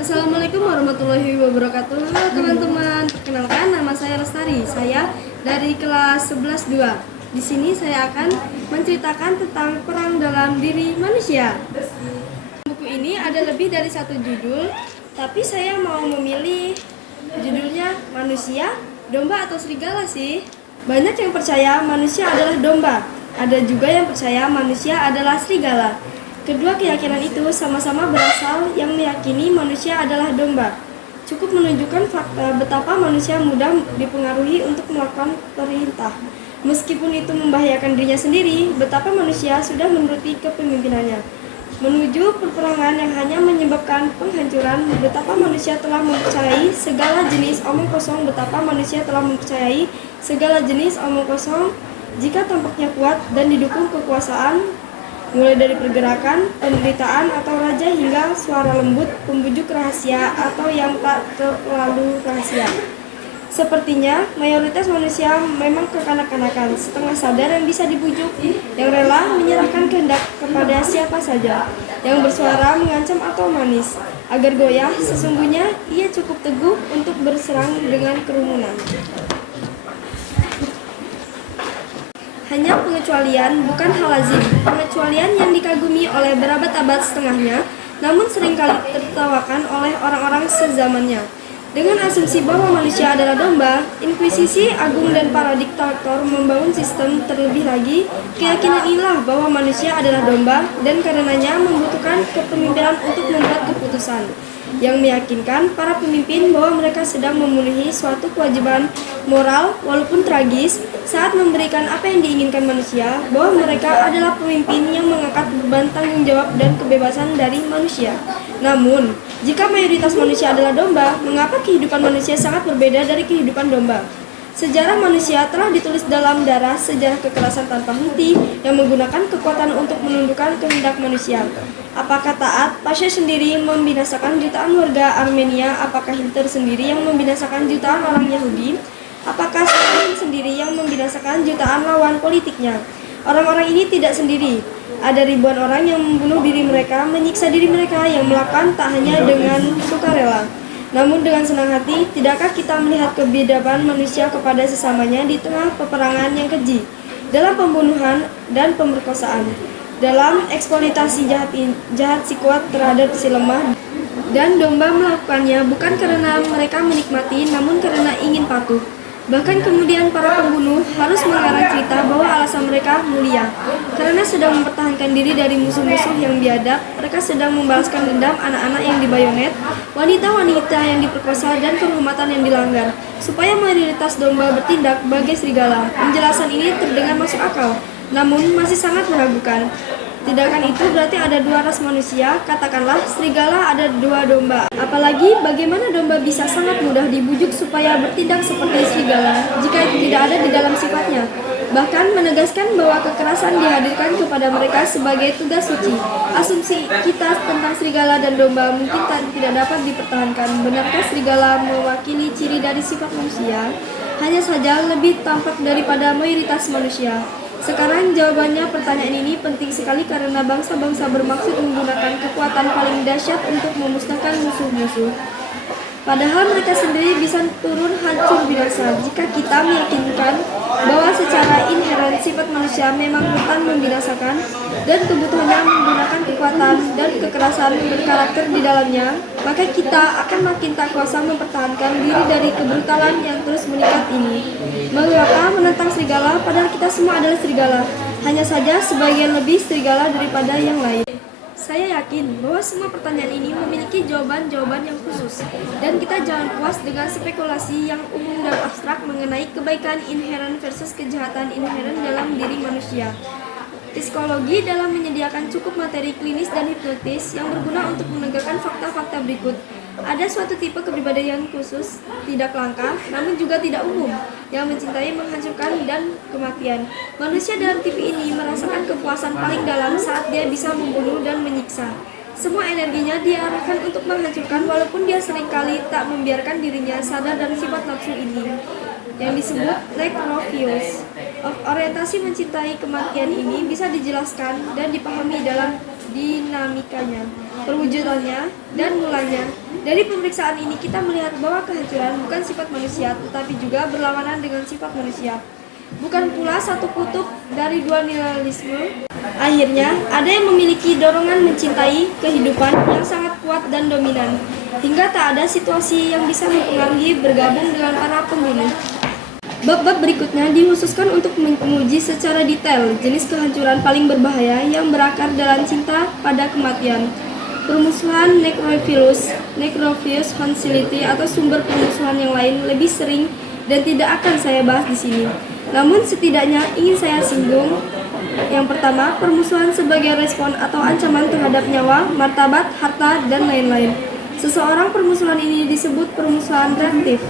Assalamualaikum warahmatullahi wabarakatuh. Halo teman-teman, perkenalkan nama saya Lestari. Saya dari kelas 11-2. Di sini saya akan menceritakan tentang perang dalam diri manusia. Buku ini ada lebih dari satu judul, tapi saya mau memilih judulnya Manusia, Domba atau Serigala sih. Banyak yang percaya manusia adalah domba. Ada juga yang percaya manusia adalah serigala. Kedua keyakinan itu sama-sama berasal yang meyakini manusia adalah domba. Cukup menunjukkan fakta betapa manusia mudah dipengaruhi untuk melakukan perintah. Meskipun itu membahayakan dirinya sendiri, betapa manusia sudah menuruti kepemimpinannya. Menuju peperangan yang hanya menyebabkan penghancuran, betapa manusia telah mempercayai segala jenis omong kosong, betapa manusia telah mempercayai segala jenis omong kosong jika tampaknya kuat dan didukung kekuasaan, mulai dari pergerakan, penderitaan atau raja hingga suara lembut, pembujuk rahasia atau yang tak terlalu rahasia. Sepertinya mayoritas manusia memang kekanak-kanakan, setengah sadar yang bisa dibujuk, yang rela menyerahkan kehendak kepada siapa saja, yang bersuara mengancam atau manis. Agar goyah, sesungguhnya ia cukup teguh untuk berserang dengan kerumunan. Hanya pengecualian, bukan hal lazim. Pengecualian yang dikagumi oleh berabad-abad setengahnya, namun seringkali tertawakan oleh orang-orang sezamannya. Dengan asumsi bahwa manusia adalah domba, Inkuisisi Agung dan para diktator membangun sistem. Terlebih lagi, keyakinan inilah bahwa manusia adalah domba dan karenanya membutuhkan kepemimpinan untuk membuat keputusan, yang meyakinkan para pemimpin bahwa mereka sedang memenuhi suatu kewajiban moral walaupun tragis saat memberikan apa yang diinginkan manusia, bahwa mereka adalah pemimpin yang mengangkat beban tanggung jawab dan kebebasan dari manusia. Namun, jika mayoritas manusia adalah domba, mengapa kehidupan manusia sangat berbeda dari kehidupan domba? Sejarah manusia telah ditulis dalam darah, sejarah kekerasan tanpa henti yang menggunakan kekuatan untuk menundukkan kehendak manusia. Apakah taat Pasha sendiri membinasakan jutaan warga Armenia? Apakah Hitler sendiri yang membinasakan jutaan orang Yahudi? Apakah Stalin sendiri yang membinasakan jutaan lawan politiknya? Orang-orang ini tidak sendiri. Ada ribuan orang yang membunuh diri mereka, menyiksa diri mereka, yang melakukan tak hanya dengan sukarela, namun dengan senang hati. Tidakkah kita melihat kebiadaban manusia kepada sesamanya di tengah peperangan yang keji, dalam pembunuhan dan pemerkosaan, dalam eksploitasi jahat si kuat terhadap si lemah, dan domba melakukannya bukan karena mereka menikmati, namun karena ingin patuh. Bahkan kemudian para pembunuh harus mengarang cerita bahwa alasan mereka mulia, karena sedang mempertahankan diri dari musuh-musuh yang biadab. Mereka sedang membalaskan dendam anak-anak yang dibayonet, wanita-wanita yang diperkosa, dan kehormatan yang dilanggar, supaya mayoritas domba bertindak bagai serigala. Penjelasan ini terdengar masuk akal, namun masih sangat meragukan. Tidakkan itu berarti ada dua ras manusia, katakanlah serigala ada dua domba. Apalagi bagaimana domba bisa sangat mudah dibujuk supaya bertindak seperti serigala jika itu tidak ada di dalam sifatnya. Bahkan menegaskan bahwa kekerasan dihadirkan kepada mereka sebagai tugas suci. Asumsi kita tentang serigala dan domba mungkin tidak dapat dipertahankan. Benarkah serigala mewakili ciri dari sifat manusia? Hanya saja lebih tampak daripada mayoritas manusia. Sekarang jawabannya pertanyaan ini penting sekali karena bangsa-bangsa bermaksud menggunakan kekuatan paling dahsyat untuk memusnahkan musuh-musuh. Padahal mereka sendiri bisa turun hancur binasa jika kita meyakinkan bahwa secara inheren sifat manusia memang rentan membinasakan dan kebutuhannya menggunakan kekuatan dan kekerasan berkarakter di dalamnya, maka kita akan makin tak kuasa mempertahankan diri dari kebrutalan yang terus meningkat ini. Mengapa menentang serigala padahal kita semua adalah serigala? Hanya saja sebagian lebih serigala daripada yang lain. Saya yakin bahwa semua pertanyaan ini memiliki jawaban-jawaban yang khusus, dan kita jangan puas dengan spekulasi yang umum dan abstrak mengenai kebaikan inheren versus kejahatan inheren dalam diri manusia. Psikologi dalam menyediakan cukup materi klinis dan hipnotis yang berguna untuk menegakkan fakta-fakta berikut. Ada suatu tipe kepribadian khusus, tidak langka, namun juga tidak umum, yang mencintai, menghancurkan, dan kematian. Manusia dalam tipe ini merasakan kepuasan paling dalam saat dia bisa membunuh dan menyiksa. Semua energinya diarahkan untuk menghancurkan, walaupun dia seringkali tak membiarkan dirinya sadar dari sifat nafsu ini, yang disebut necrophiles. Orientasi mencintai kematian ini bisa dijelaskan dan dipahami dalam dinamikanya. perwujudannya, dan mulanya. Dari pemeriksaan ini kita melihat bahwa kehancuran bukan sifat manusia, tetapi juga berlawanan dengan sifat manusia. Bukan pula satu kutub dari dua nihilisme. Akhirnya, ada yang memiliki dorongan mencintai kehidupan yang sangat kuat dan dominan, hingga tak ada situasi yang bisa mempengaruhi bergabung dengan para pembunuh. Bab-bab berikutnya dikhususkan untuk menguji secara detail jenis kehancuran paling berbahaya yang berakar dalam cinta pada kematian. Permusuhan necrophilus hostility atau sumber permusuhan yang lain lebih sering dan tidak akan saya bahas di sini. Namun setidaknya ingin saya singgung. Yang pertama, permusuhan sebagai respon atau ancaman terhadap nyawa, martabat, harta, dan lain-lain. Seseorang permusuhan ini disebut permusuhan reaktif,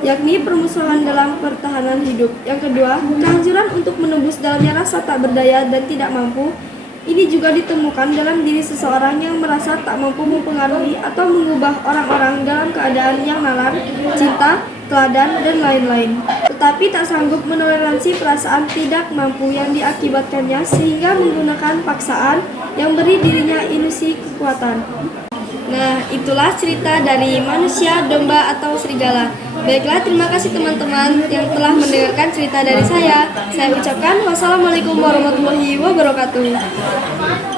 yakni permusuhan dalam pertahanan hidup. Yang kedua, kehancuran untuk menembus dalamnya rasa tak berdaya dan tidak mampu. Ini juga ditemukan dalam diri seseorang yang merasa tak mampu mempengaruhi atau mengubah orang-orang dalam keadaan yang nalar, cinta, teladan, dan lain-lain. Tetapi tak sanggup menoleransi perasaan tidak mampu yang diakibatkannya sehingga menggunakan paksaan yang beri dirinya ilusi kekuatan. Nah, itulah cerita dari manusia, domba, atau serigala. Baiklah, terima kasih teman-teman yang telah mendengarkan cerita dari saya. Saya ucapkan wassalamualaikum warahmatullahi wabarakatuh.